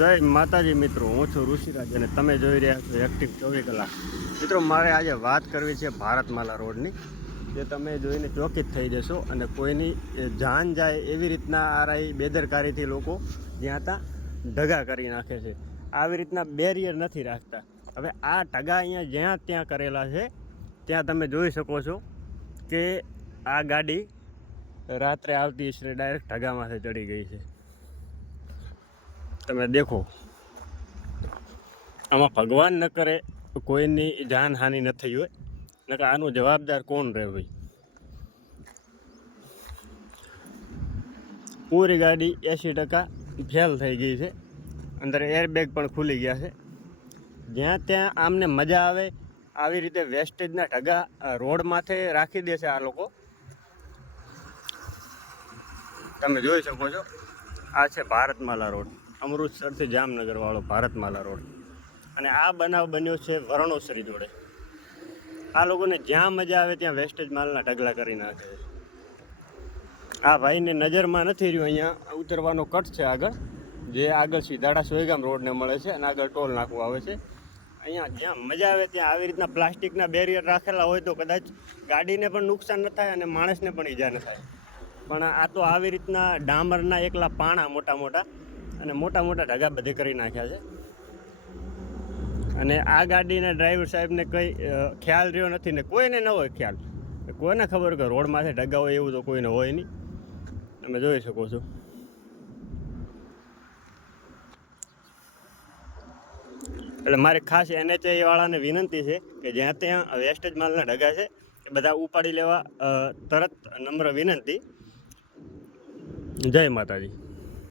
જય માતાજી મિત્રો, હું છું ઋષિરાજ અને તમે જોઈ રહ્યા છો એક્ટિવ 24 કલાક. મિત્રો, મારે આજે વાત કરવી છે ભારતમાલા રોડની, જે તમે જોઈને ચોકિત થઈ જશો અને કોઈની જાન જાય એવી રીતના બેદરકારીથી લોકો જ્યાં ત્યાં ઢગા કરી નાખે છે. આવી રીતના બેરિયર નથી રાખતા. હવે આ ઢગા અહીંયા જ્યાં ત્યાં કરેલા છે, ત્યાં તમે જોઈ શકો છો કે આ ગાડી રાત્રે આવતી છે, ડાયરેક્ટ ઢગામાંથી ચડી ગઈ છે. તમે દેખો, આમાં ભગવાન ન કરે કોઈની જાનહાનિ ન થઈ હોય, નકર આનો જવાબદાર કોણ રહે ભાઈ? પૂરી ગાડી 80% ફેલ થઈ ગઈ છે, અંદર એરબેગ પણ ખુલી ગયા છે. જ્યાં ત્યાં આમને મજા આવે આવી રીતે વેસ્ટેજના ઢગા રોડ માથે રાખી દે છે આ લોકો. તમે જોઈ શકો છો, આ છે ભારતમાલા રોડ, અમૃતસરથી જામનગર વાળો ભારતમાલા રોડ. અને આ બનાવ બન્યો છે વર્ણોસરી જોડે. આ લોકોને જ્યાં મજા આવે ત્યાં વેસ્ટેજ માલના ઢગલા કરી નાખે છે. આ ભાઈને નજરમાં નથી રહ્યું, અહીંયા ઉતરવાનો કટ છે આગળ, જે આગળ સીધાડા સોયગામ રોડને મળે છે અને આગળ ટોલ નાખવું આવે છે. અહીંયા જ્યાં મજા આવે ત્યાં આવી રીતના પ્લાસ્ટિકના બેરિયર રાખેલા હોય તો કદાચ ગાડીને પણ નુકસાન ન થાય અને માણસને પણ ઈજા ન થાય. પણ આ તો આવી રીતના ડામરના એકલા પાણા મોટા મોટા અને મોટા મોટા ઢગા બધે કરી નાખ્યા છે. અને આ ગાડીના ડ્રાઈવર સાહેબને કંઈ ખ્યાલ રહ્યો નથી ને કોઈને ન હોય ખ્યાલ. કોઈને ખબર કે રોડમાંથી ઢગા હોય એવું તો કોઈને હોય નહીં. તમે જોઈ શકો છો. એટલે મારે ખાસ NHA વાળાને વિનંતી છે કે જ્યાં ત્યાં વેસ્ટેજ માલના ઢગા છે એ બધા ઉપાડી લેવા તરત નમ્ર વિનંતી. જય માતાજી.